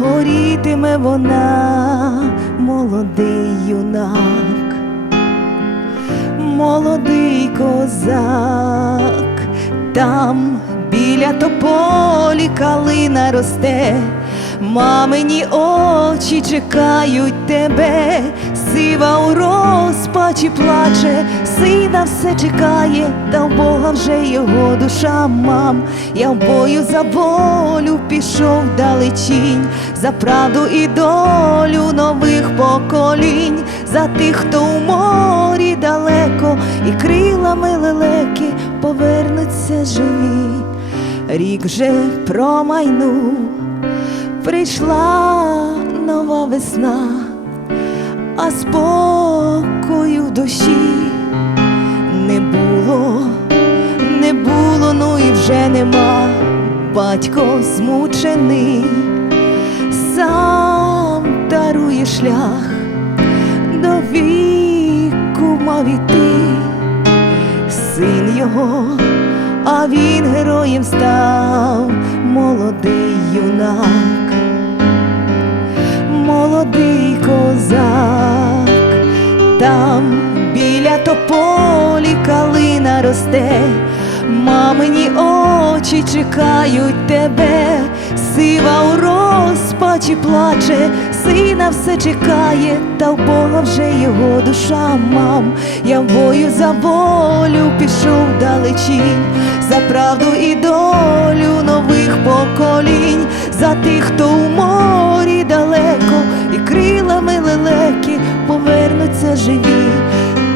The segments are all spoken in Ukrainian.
горітиме вона, молодий юнак, молодий козак, там біля тополі калина росте, мамині очі чекають тебе, сива у розпачі плаче, сина все чекає, та в Бога вже його душа мам. Я в бою за волю пішов далечінь, за правду і долю нових поколінь, за тих, хто у морі далеко, і крилами лелеки повернуться живі. Рік вже промайнув, прийшла нова весна, а спокою в душі не було, не було, ну і вже нема. Батько змучений, сам дарує шлях, до віку мав іти, син його, а він героєм став, там біля тополі калина росте, мамині очі чекають тебе, сива у розпачі плаче, сина все чекає, та в Бога вже його душа мам. Я бою за волю пішов далечінь, за правду і долю нових поколінь, за тих, хто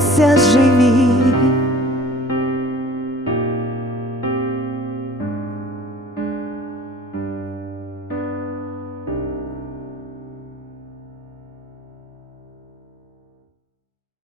seja se.